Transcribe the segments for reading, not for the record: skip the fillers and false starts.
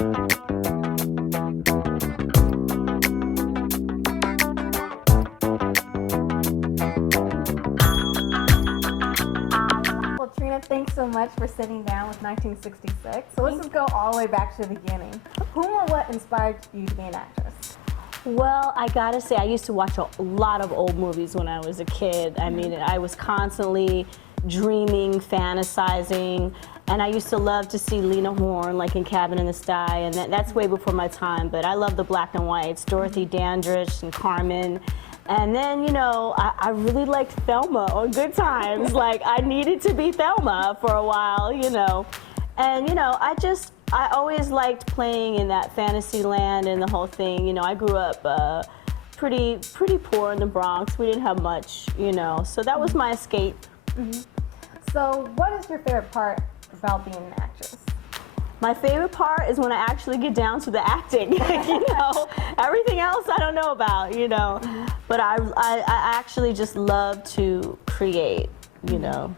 Well, Trina, thanks so much for sitting down with 1966. So let's just go all the way back to the beginning. Who or what inspired you to be an actress? Well, I gotta say, I used to watch a lot of old movies when I was a kid. I mean, I was constantly dreaming, fantasizing, and I used to love to see Lena Horne, like in Cabin in the Sky, and that's way before my time, but I love the black and whites, Dorothy Dandridge and Carmen. And then, you know, I really liked Thelma on Good Times. Like, I needed to be Thelma for a while, you know. And, you know, I always liked playing in that fantasy land and the whole thing. You know, I grew up pretty poor in the Bronx. We didn't have much, you know, so that was my escape. Mm-hmm. So what is your favorite part about being an actress? My favorite part is when I actually get down to the acting. You know, everything else I don't know about, you know. Mm-hmm. But I actually just love to create, you know.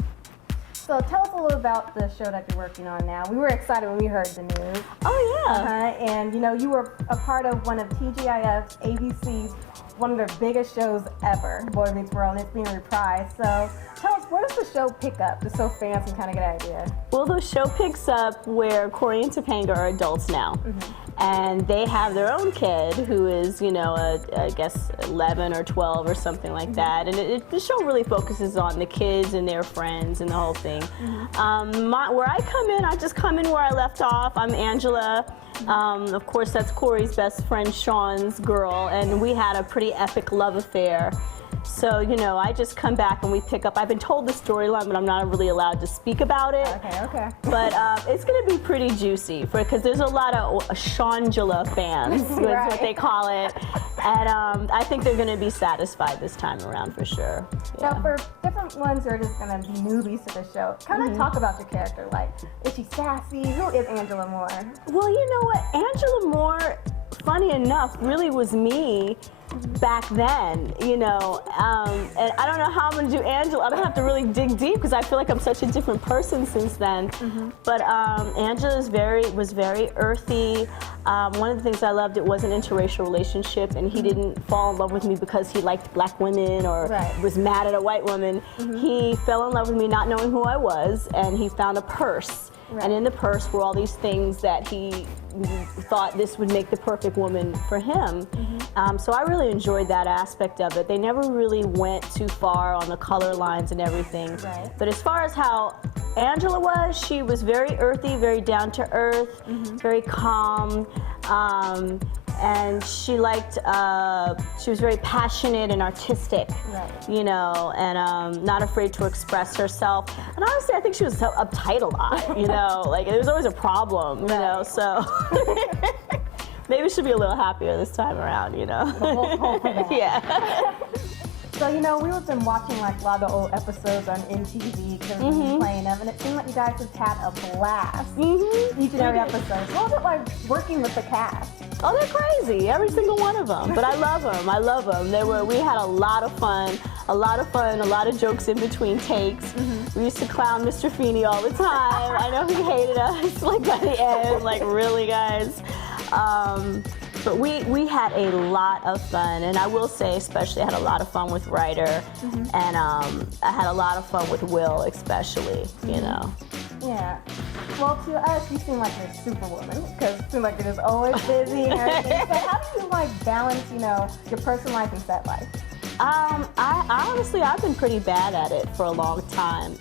So tell us a little about the show that you're working on now. We were excited when we heard the news. Oh, yeah. And, you know, you were a part of one of TGIF's, ABC's, one of their biggest shows ever, Boy Meets World, and it's being reprised. So tell us, where does the show pick up, just so fans can kind of get an idea? Well, the show picks up where Corey and Topanga are adults now. Mm-hmm. And they have their own kid who is, you know, I guess 11 or 12 or something like that. And the show really focuses on the kids and their friends and the whole thing. Where I come in, I just come in where I left off. I'm Angela. Of course, that's Corey's best friend, Sean's girl, and we had a pretty epic love affair. So, you know, I just come back and we pick up. I've been told the storyline, but I'm not really allowed to speak about it. Okay. But it's going to be pretty juicy because there's a lot of Shangela fans, is what they call it. And I think they're going to be satisfied this time around for sure. Yeah. Now, for different ones who are just going to be newbies to the show, kind of talk about your character. Like, is she sassy? Who is Angela Moore? Well, you know what? Angela Moore, funny enough, really was me back then, you know, and I don't know how I'm going to do Angela. I'm going to have to really dig deep because I feel like I'm such a different person since then. But Angela was very earthy. One of the things I loved, it was an interracial relationship, and he didn't fall in love with me because he liked black women or was mad at a white woman. He fell in love with me not knowing who I was, and he found a purse. And in the purse were all these things that he thought this would make the perfect woman for him. So I really enjoyed that aspect of it. They never really went too far on the color lines and everything. But as far as how Angela was, she was very earthy, very down to earth, very calm. And she was very passionate and artistic, you know, and not afraid to express herself. And honestly, I think she was so uptight a lot, you know, like there was always a problem, you know, so maybe we should be a little happier this time around, you know. We'll hope for that. Yeah. So, you know, we've been watching like a lot of the old episodes on MTV because we've been playing them, and it seemed like you guys just had a blast each and every episode. What was it like working with the cast? Oh, they're crazy, every single one of them. But I love them. I love them. We had a lot of fun, a lot of jokes in between takes. We used to clown Mr. Feeney all the time. I know he hated us, like by the end, like really, guys. But we had a lot of fun, and I will say especially I had a lot of fun with Ryder, and I had a lot of fun with Will especially, you know. Yeah. Well, to us, you seem like you're superwoman, because it seems like you're just always busy and everything. So how do you like balance, you know, your personal life and set life? I honestly, I've been pretty bad at it for a long time.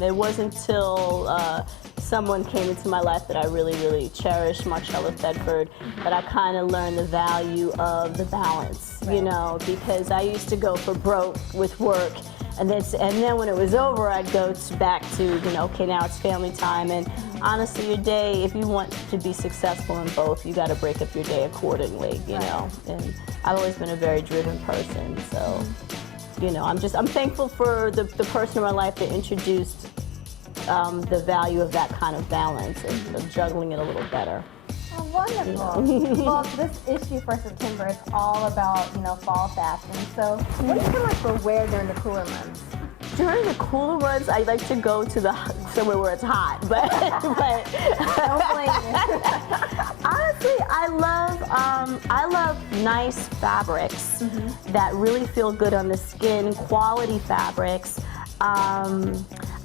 It wasn't until someone came into my life that I really, really cherished, Marcella Thedford, that I kind of learned the value of the balance, you know, because I used to go for broke with work, and then when it was over, I'd go back to, you know, okay, now it's family time, and honestly, your day, if you want to be successful in both, you got to break up your day accordingly, you know, and I've always been a very driven person, so, you know, I'm thankful for the person in my life that introduced the value of that kind of balance and of juggling it a little better. Oh, wonderful. Well, this issue for September is all about, you know, fall fashion. So what do you feel like for wear during the cooler months? During the cooler months, I like to go to somewhere where it's hot, but Don't blame me. honestly, I love nice fabrics that really feel good on the skin, quality fabrics.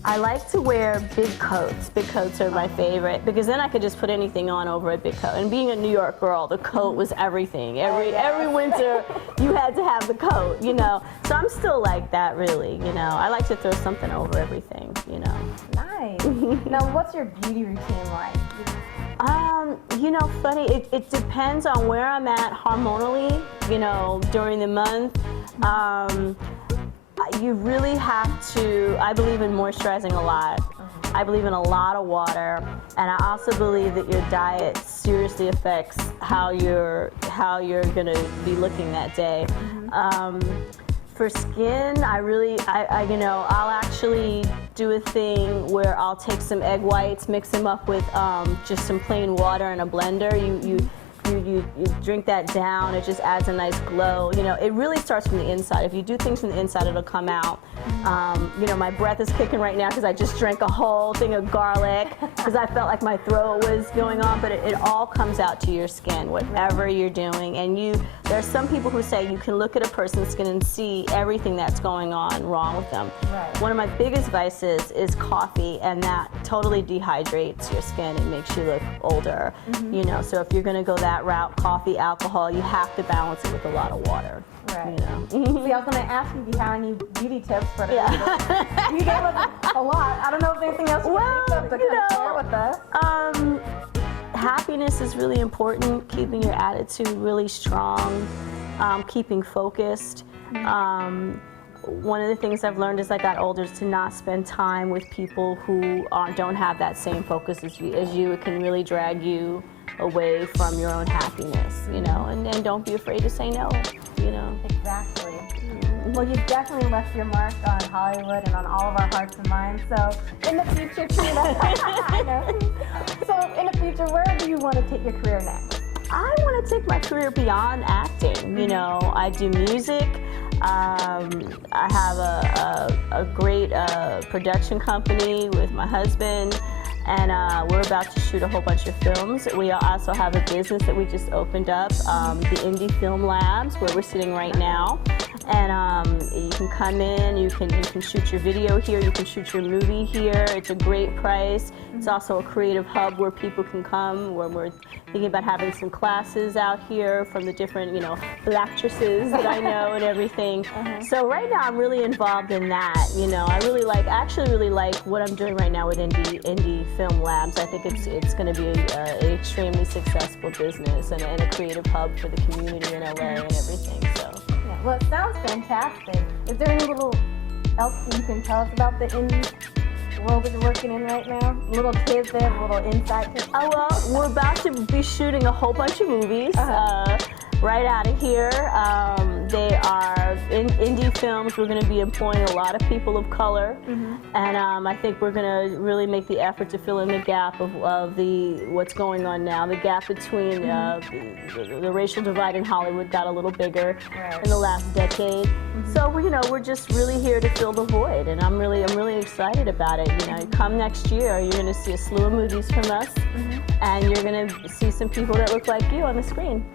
I like to wear big coats. Big coats are my favorite because then I could just put anything on over a big coat. And being a New York girl, the coat was everything. Every winter, you had to have the coat, you know. So I'm still like that, really, you know. I like to throw something over everything, you know. Nice. Now, what's your beauty routine like? You know, funny, it depends on where I'm at hormonally, you know, during the month. You really have to, I believe in moisturizing a lot. I believe in a lot of water, and I also believe that your diet seriously affects how you're gonna be looking that day. For skin, you know, I'll actually do a thing where I'll take some egg whites, mix them up with just some plain water in a blender. You drink that down, it just adds a nice glow. You know, it really starts from the inside. If you do things from the inside, it'll come out. You know, my breath is kicking right now because I just drank a whole thing of garlic because I felt like my throat was going on, but it all comes out to your skin, whatever you're doing. And there are some people who say you can look at a person's skin and see everything that's going on wrong with them. Right. One of my biggest vices is coffee, and that totally dehydrates your skin and makes you look older. You know, so if you're gonna go that route, coffee, alcohol, you have to balance it with a lot of water. Right. You know? See, I was going to ask you if you have any beauty tips for the people. You gave us a lot. I don't know if there's anything else you can think of to kind of share with us. Happiness is really important, keeping your attitude really strong, keeping focused. One of the things I've learned as I got older is to not spend time with people who don't have that same focus as you. It can really drag you away from your own happiness, you know, and don't be afraid to say no, you know. Exactly. Well, you've definitely left your mark on Hollywood and on all of our hearts and minds. So in the future, Trina, I know. So in the future, where do you want to take your career next? I want to take my career beyond acting. You know, I do music. I have a great production company with my husband, and we're about to shoot a whole bunch of films. We also have a business that we just opened up, the Indie Film Labs, where we're sitting right now. And you can come in, you can shoot your video here, you can shoot your movie here. It's a great price. It's also a creative hub where people can come, where we're thinking about having some classes out here from the different, you know, actresses that I know and everything. So right now I'm really involved in that, you know. I actually really like what I'm doing right now with Indie Film Labs. I think it's going to be an extremely successful business and a creative hub for the community in LA and everything, so. Well, it sounds fantastic. Is there any little else you can tell us about the indie world that you're working in right now? A little tidbit, a little insight tip? Oh, well, we're about to be shooting a whole bunch of movies right out of here. They are indie films. We're going to be employing a lot of people of color, and I think we're going to really make the effort to fill in the gap of what's going on now. The gap between the racial divide in Hollywood got a little bigger in the last decade. So we're just really here to fill the void, and I'm really excited about it. You know, come next year, you're going to see a slew of movies from us, and you're going to see some people that look like you on the screen.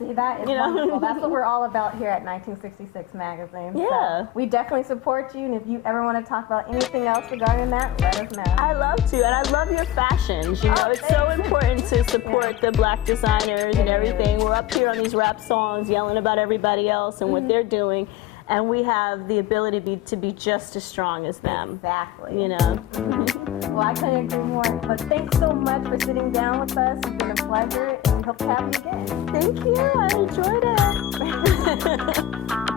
See, that is wonderful. That's what we're all about here at 1966 Magazine. Yeah. So we definitely support you, and if you ever want to talk about anything else regarding that, let us know. I love to, and I love your fashions. You know, it's so important to support the black designers and everything. We're up here on these rap songs yelling about everybody else and what they're doing, and we have the ability to be just as strong as them. Exactly. You know. Well, I couldn't agree more. But thanks so much for sitting down with us. It's been a pleasure, and we hope to have you again. Thank you. I enjoyed it.